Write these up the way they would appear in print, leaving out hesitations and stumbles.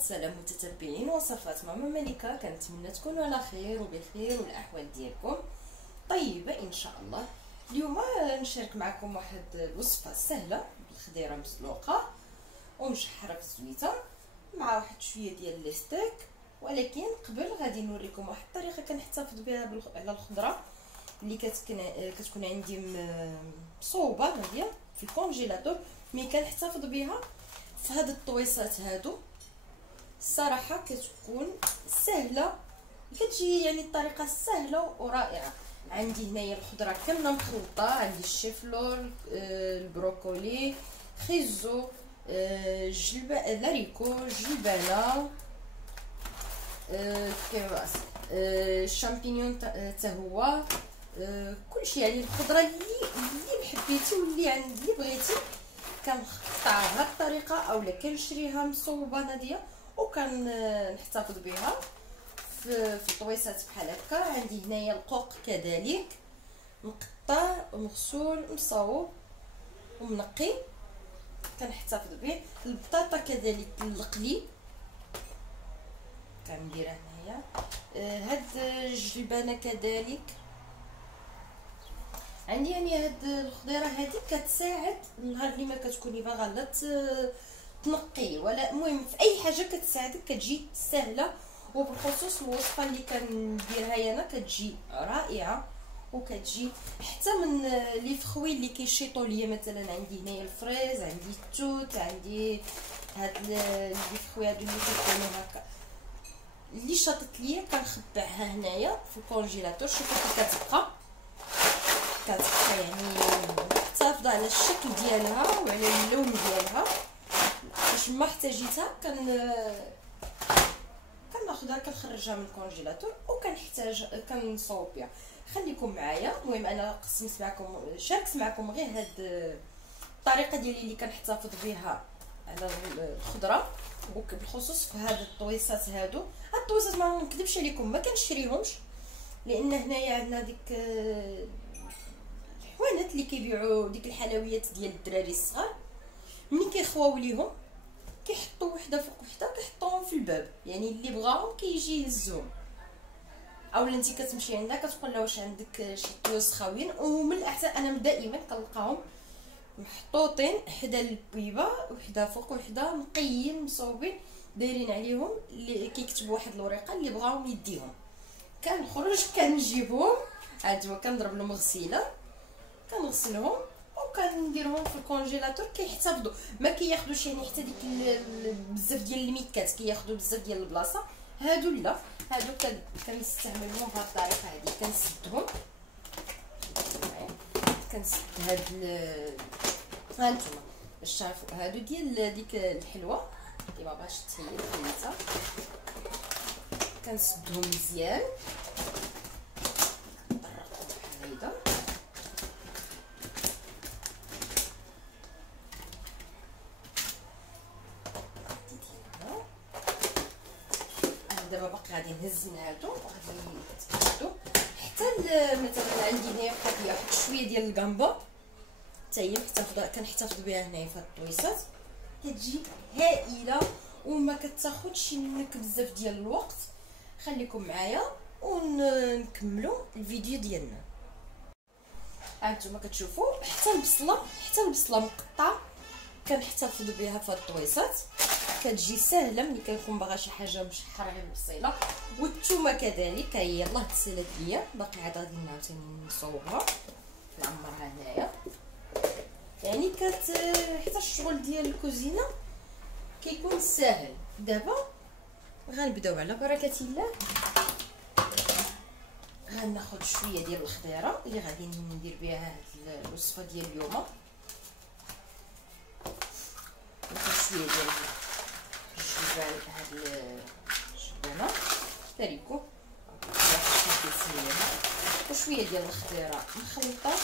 سلام متتبعين وصفات ماما ملكة، كنتمنى تكونوا على خير وبخير والاحوال ديالكم طيبه ان شاء الله. اليوم نشارك معكم واحد الوصفه سهله بالخضيره مسلوقه ومشحره في الزويته مع واحد شويه ديال الستيك، ولكن قبل غادي نوريكم واحد الطريقه كنحتفظ بها على الخضره اللي كتكون عندي مصوبه هي في الكونجيلاتور، مي كنحتفظ بها في هاد الطويصات هادو. الصراحه كتكون سهله، كتجي يعني الطريقه سهله ورائعه. عندي هنايا الخضره كامله مخلطه، عندي الشيفلور، البروكولي، خيزو، لاريكو، جلبانه، كيفاش الشامبينيون حتى هو، كلشي يعني الخضره اللي حبيتي واللي بغيتي كنقطعها بهاد الطريقه اولا كنشريها مصوبه ناديه وكنحتفظ بها في الطويصات بحال هكا. عندي هنايا القوق كذلك مقطع ومغسول مصوب ومنقي كنحتفظ به. البطاطا كذلك القلي كنديرها هنايا. هاد الجلبانه كذلك عندي، يعني هاد الخضيره هذه كتساعد النهار اللي ما كتكوني باغا لا تنقي ولا المهم في اي حاجه كتساعدك، كتجي سهله. وبالخصوص الوصفه اللي كنديرها انا كتجي رائعه، وكتجي حتى من لي فخوي اللي كيشيطوا ليا. مثلا عندي هنايا الفريز، عندي التوت، عندي هاد لي فخوي هادو اللي كيكونوا هكا اللي شاطت ليا كنخبعها هنايا في الكونجيلاتور. شوفوا كي كتبقى يعني محتفظه على الشكل ديالها وعلى اللون ديالها، باش ما احتاجيتها كناخذها كنخرجها من الكونجيلاتور وكنحتاج كنصوب بها. خليكم معايا. المهم انا قسمت معكم شاركت معكم غير هاد الطريقه ديالي اللي كنحتفظ بها على الخضره، وبالخصوص في هاد الطويصات هادو. هاد الطويصات ما نكذبش عليكم ما كنشريهمش، لان هنايا عندنا ديك الحوانت اللي كيبيعوا ديك الحلويات ديال الدراري الصغار، ملي كيخواو ليهم كيحطوا وحده فوق وحده كيحطوهم في الباب، يعني اللي بغاهم كيجي يهزهم. اولا انت كتمشي عندها كتقول لها واش عندك شي طويص خاويين، ومن الاحسن انا دائما كنلقاهم محطوطين حدا البيبه وحده فوق وحده نقيين مصوبين دايرين عليهم اللي كيكتبوا واحد الورقه اللي بغاهم يديهم. كنخرج كنجيبهم عاد هو كنضرب لهم غسيله كنغسلهم وكنديرهم في الكونجيلاتور كيحتفظوا ما كياخذوش يعني حتى ديك بزاف ديال الميكات كياخذوا بزاف ديال البلاصه. هادو لا، هادو كنستعملهم بهاد الطريقه هادي. كنسدهم كنسد هاد ها نتوما باش تعرفوا هادو ديال ديك الحلوه اللي ما بغاش تهيل خليتها، كنسدهم مزيان بحال هكا. دابا باقي غادي نهز من هادو وغادي يتبدلوا حتى مثلا عندي هنايا بقات ليا واحد شويه ديال الكامبا حتى هي كنحتفظ بها هنايا في هاد الطويصات. كتجي هائله وما كتاخذش منك بزاف ديال الوقت. خليكم معايا ونكملوا الفيديو ديالنا. هانتوما كتشوفوا حتى البصله مقطعه كنحتفظ بها في هاد الطويصات. كتجي سهله ملي كنكون باغا شي حاجه مشحره غير بالبصيله. والثومه كذلك هي يلاه تسالات ليا، باقي عاد غادي عاوتاني نصوبها نعمرها هنايا. يعني حتى الشغل ديال الكوزينه كيكون ساهل. دابا غنبداو على بركه الله. غناخذ شويه ديال الخضيره اللي غادي ندير بها هاد الوصفه ديال اليوم. شويه ديال هاد الجبانه تاريكو وشويه ديال الخضيره مخلطه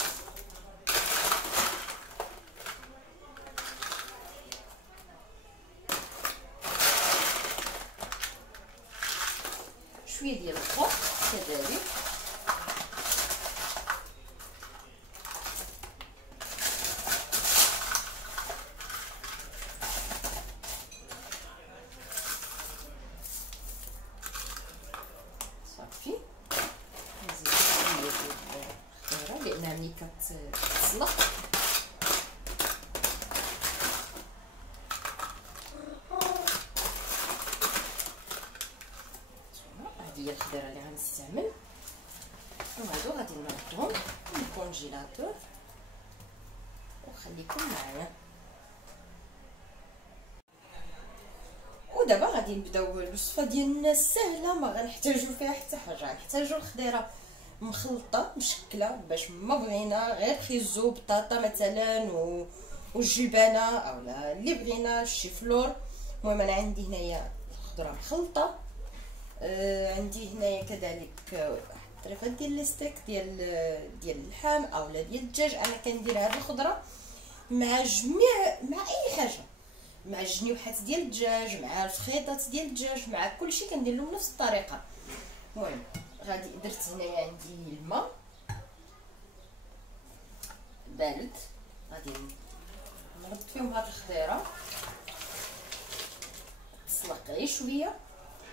شويه ديال الخوخ كذلك كتسلق. هذه هي الخضيره اللي غنستعمل، وهادو غادي نردهم للكونجيلاتور وخليكم معايا. ودابا غادي نبداو الوصفه ديالنا السهله، ما غنحتاجو فيها حتى حاجه. غنحتاجو الخضيره مخلطه مشكله باش ما بغينا، غير خيزو بطاطا مثلا والجبانه اولا اللي بغينا الشيفلور. المهم انا عندي هنايا الخضره مخلطه. عندي هنايا كذلك طريقه ديال الستيك ديال اللحم اولا ديال الدجاج. انا كندير هذه الخضره مع اي حاجه، مع الجنيوحات ديال الدجاج، مع الفخيطات ديال الدجاج، مع كلشي كندير لهم نفس الطريقه. المهم غادي درت هنايا عندي الماء بارد، غادي نرد فيهم هاد الخضيره تسلق غير شويه،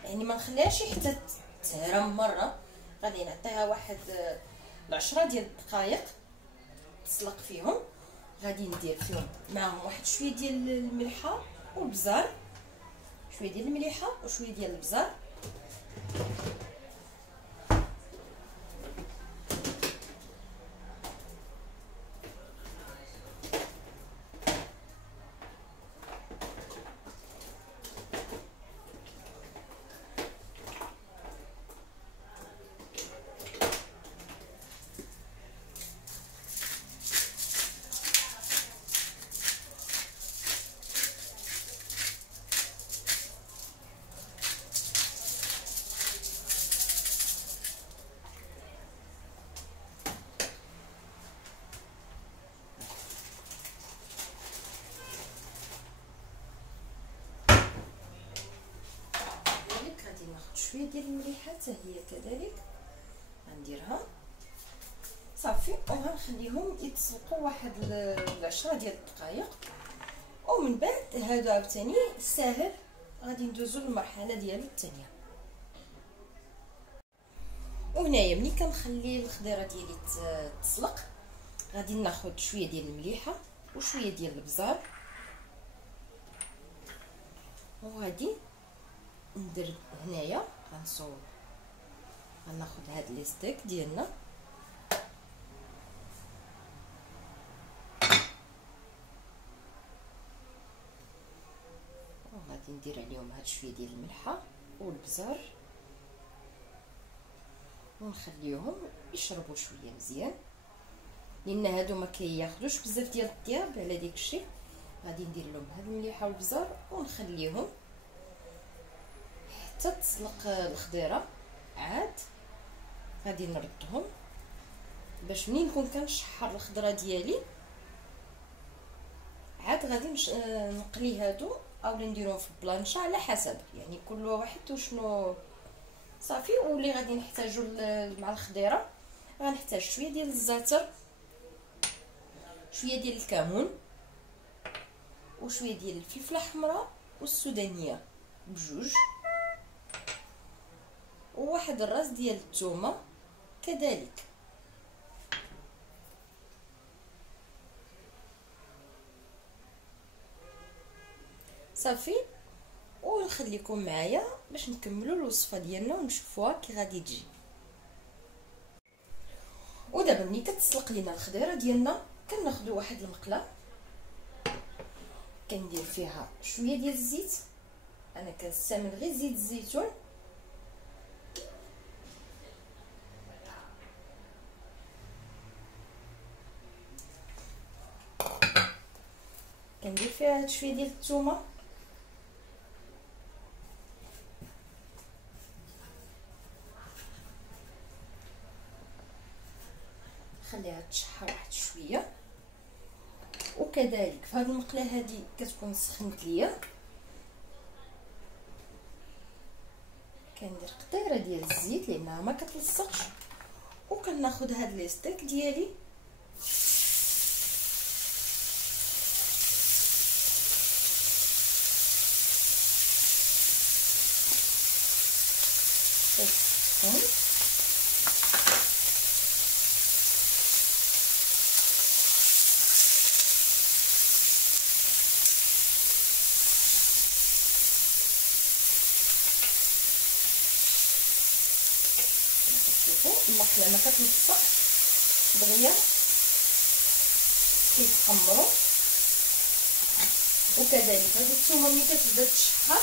يعني ما نخليهاش حتى تهرم مره. غادي نعطيها واحد 10 ديال الدقائق تسلق فيهم. غادي ندير فيهم معاهم واحد شويه ديال الملحه والبزار، شويه ديال المليحه وشويه ديال البزار. شويه ديال المليحه حتى هي كذلك غنديرها صافي، وغنخليهم يتسلقوا واحد 10 ديال الدقائق. ومن بعد هذا عاوتاني ساهل غادي ندوزو للمرحله ديالو الثانيه. وهنايا ملي كنخلي الخضيره ديالي تسلق غادي ناخذ شويه ديال المليحه وشويه ديال البزار، وغادي ندير هنايا غنصوب، غناخذ هاد لي ستيك ديالنا وغادي ندير عليهم هاد شويه ديال الملحه والبزار ونخليهم يشربوا شويه مزيان، لان هادو ما كياخذوش بزاف ديال الطياب على ديك الشيء. غادي ندير لهم هاد المليحه والبزار ونخليهم حتى تسلق الخضيره. عاد غادي نردهم باش منين نكون كنشحر الخضره ديالي عاد غادي نقلي هادو اولا نديرهم في البلانشه على حسب، يعني كل واحد وشنو صافي. واللي غادي نحتاجو مع الخضيره غنحتاج شويه ديال الزعتر، شويه ديال الكمون، وشويه ديال الفلفله حمراء والسودانيه بجوج، وواحد الراس ديال الثومه كذلك. صافي، ونخليكم معايا باش نكملوا الوصفه ديالنا ونشوفوها كي غادي تجي. ودابا ملي كتسلق لينا الخضيره ديالنا كناخذوا واحد المقله كندير فيها شويه ديال الزيت، انا كنستعمل غير زيت الزيتون، كندير فيها شويه ديال الثومه، خليها تشحر واحد شويه. وكذلك في هذه المقله هذه كتكون سخنت ليا كندير قطيره ديال الزيت لانها ما كتلصقش، وكناخذ هاد لي ستيك ديالي شوفوا الماكله ما كتلصق دغيا كيتحمروا. وكذلك هاد الثومه ملي كتبدا تشحر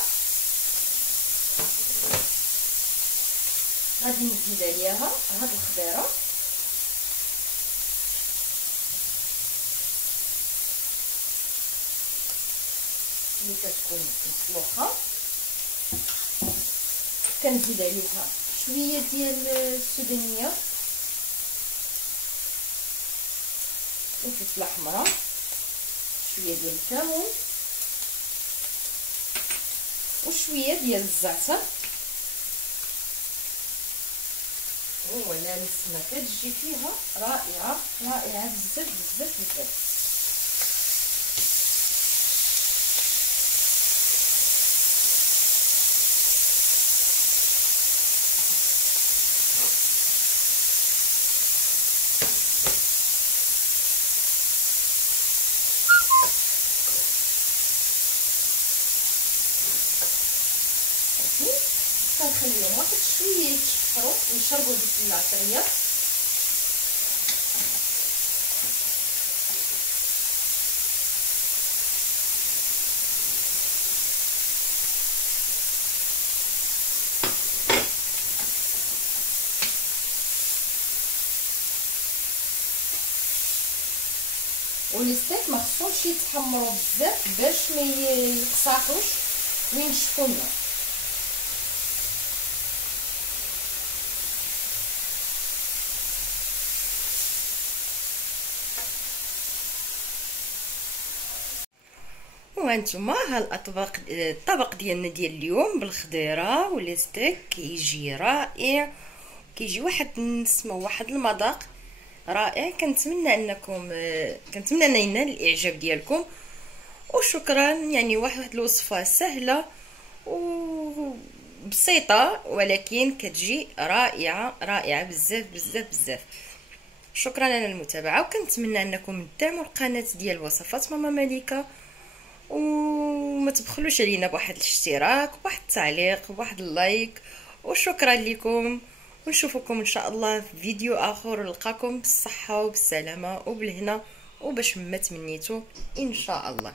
غادي نزيد عليها هاد الخضيره اللي كتكون مسلوخه. كنزيد عليها شويه ديال السودانيه وفلفله حمراء، شويه ديال الكمون وشويه ديال الزعتر. ولا السمه كتجي فيها رائعه رائعه بزاف بزاف بزاف. كنخليهم واحد شويه يتشفروا ويشربوا ديك العطريه. والستيك ما خصهمش يتحمروا بزاف باش ما يقصاحوش وينشفوا لنا. وهانتوما ها الطبق ديالنا ديال اليوم بالخضيره والستيك كيجي رائع، كيجي واحد النسمه وواحد المذاق رائع. كنتمنى ان ينال الاعجاب ديالكم. وشكرا. يعني واحد الوصفه سهله وبسيطه ولكن كتجي رائعه رائعه بزاف بزاف بزاف. شكرا على المتابعه، وكنتمنى انكم تدعموا القناه ديال وصفات ماما مليكه، وما تبخلوش علينا بواحد الاشتراك وواحد التعليق وواحد اللايك. وشكرا لكم، ونشوفكم ان شاء الله في فيديو اخر، ونلقاكم بالصحه وبالسلامه وبالهنا وباش ما تمنيتو ان شاء الله.